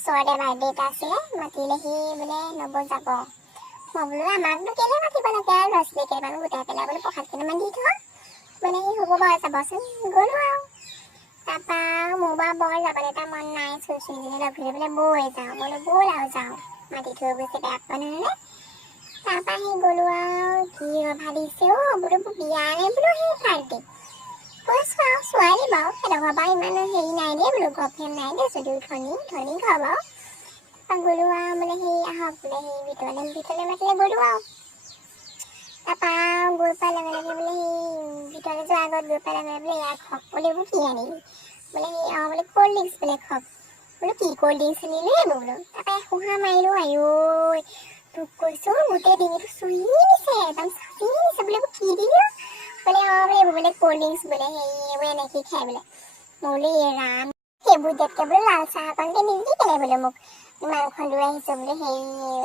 ওচৰতে বাৰ্থডে এটা আছিলে, মাতিলেহি বোলে নবৌ যাব। মই বোলো আমাকনো কেলে মাতিব লাগে আৰু ল'ৰা ছোৱালী কেইটামান গোটাই পেলাই বোলো প্ৰসাদ কেইটামান দি থওঁ। মানে সি হ'ব বাৰু যাবচোন, গ'লো আৰু। তাৰপৰা মোৰ বাৰু বৰ যাবলৈ এটা মন নাই, চুইজনী লগ ধৰি বোলে বৈ যাওঁ, বোলো ব'ল আৰু যাওঁ, মাতি থৈ গৈছে বেয়া পোৱা নহয়। তাৰপৰা সি গ'লো আৰু কি ৰভা দিছে বোলো বিয়া নে বোলো সেই পাৰ্টি। কৈছোঁ আৰু ছোৱালী বাৰু সেইডোখৰ পৰা ইমান হেৰি নাই দেই বোলো, গভেম নাই দেই, যদিও ধনী ঘৰ বাৰু। তাৰপৰা গ'লো আৰু বোলে সেই আহক বোলে সেই ভিতৰলৈ মাতিলে গ'লো আৰু। তাৰপৰা গৈ পোৱাৰ লগে লগে বোলে সেই ভিতৰলৈ যোৱাৰ আগত গৈ পোৱাৰ লগে বোলে ইয়াৰ খক বোলে এইবোৰ কি আনিলি বোলে সেই বোলে ক'ল্ড ড্ৰিংকছ বোলে খক। বোলো কি ক'ল্ড ড্ৰিংকছ আনিলি বোলো। তাৰপৰা এসোহা মাৰিলোঁ, আইঐ তোক কৈছোঁ গোটেই ডিঙিটো চুই নিছে, একদম চাচি নিছে। বোলে এইবোৰ কি দিলি বোলে বোলে এইবোৰ বোলে ক'ল্ড ড্ৰিংকছ বোলে সেই এইবোৰ এনেকৈ খাই বোলে। মই বোলো এই ৰাম সেইবোৰ দিয়াতকৈ বোলে লাল চাহ অকণকে নিদি কেলে বোলে মোক ইমানখন দূৰ আহিছোঁ বোলে সেই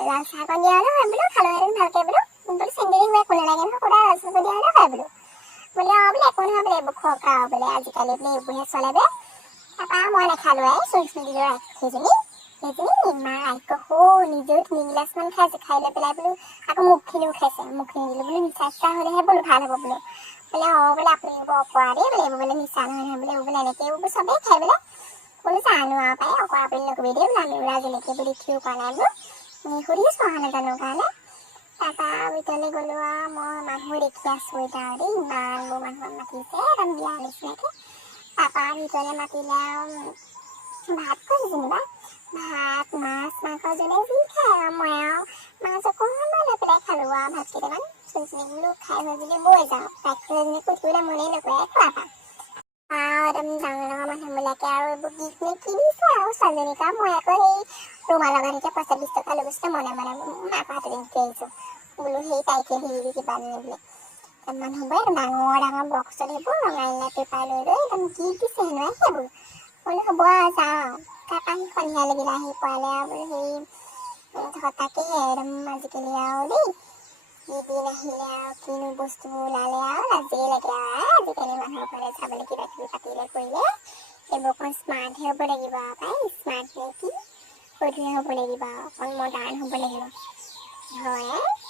লাল চাহ অকণ দিয়া হ'লে হয় বোলো, খালোহেঁতেন ভালকৈ বোলো। বোলো চেণ্ডেলি একো নালাগে নহয়, সদায় লাল চাহ দিয়া হ'লে হয় বোলো। বোলে বোলে একো নহয় বোলে, এইবোৰ খোৱা বোলে আজিকালি বোলে এইবোৰহে চলে বোলে। তাৰপৰা মই নাখালোঁ চুইচ নিদিলোঁ সেইজনী ইমান আলকহো নিজেও 3 গিলাচমান খাইছে, খাই লৈ পেলাই বোলো আকৌ মুখখিনিও খাইছে, মুখখিনি দিলোঁ বোলো নিচা চিচা হ'লেহে বোলো ভাল হ'ব বোলো। বোলে বোলে আপুনি এইবোৰ অপৰাধী বোলে, এইবোৰ বোলে নিচা নহয় বোলে, এইবোৰ বোলে এনেকৈ এইবোৰ চবেই খাই বোলে। বোলো জানো আৰু পাই অকৰা আপুনি নকবি দেই বোলো, আমি বোলো আজিলৈকে বোলো দেখিও পোৱা নাই বোলো, সুধিছোঁ অহা নাজানো কাৰণে। তাৰপৰা ভিতৰলৈ গ'লোঁ আৰু মই মানুহ দেখি আছোঁ এতিয়া আৰু দেই, ইমানবোৰ মানুহ মাতিছে একদম বিয়া নিচিনাকৈ। তাৰপৰা ভিতৰলৈ মাতিলে আৰু ভাত খুৱাইছে যেনিবা, ভাত মাছ মাংস যোনে যি খায় আৰু মই আৰু মাছ অকণমান লৈ পেলাই খালোঁ আৰু ভাত কেইটামান। চুইজনী বোলো খাই হৈ যদি বৈ যাওঁ, তাইকজনী কুটিবলৈ মনেই নকৰে খোৱা একদম ডাঙৰ ডাঙৰ মানুহবিলাকে আৰু এইবোৰ গিফ্ট নে কি দিছে আৰু ছোৱালীজনীক। আৰু মই আকৌ সেই ৰুমাল লগাটোকে 20 টকা লৈ গৈছিলে, মনে মনে মাকৰ হাততে দি থৈ আহিছোঁ বোলো সেই তাইকে হেৰি কিবা আনিলে বোলে। মানুহবোৰে ডাঙৰ ডাঙৰ বক্সত সেইবোৰ ৰঙাইনা পেপাৰ লৈ লৈ একদম গিফ্ট দিছে হেনো সেইবোৰ। বোলো হ'ব আৰু যাওঁ। তাৰপৰা সি সন্ধিয়া লাগিলে আহি পোৱালে আৰু বোলো সেই তাকেহে একদম আজিকালি আৰু দেই দিন আহিলে আৰু কিনো বস্তুবোৰ ওলালে আৰু লাজেই লাগে আৰু আজিকালি মানুহৰ ঘৰলৈ যাবলৈ কিবা কিবি পাতিলে কৰিলে এইবোৰ অকণ স্মাৰ্টহে হ'ব লাগিব আৰু পাই, স্মাৰ্ট নে কি সৈটোৱে হ'ব লাগিব আৰু অকণ মডাৰ্ণ হ'ব লাগিব হয়।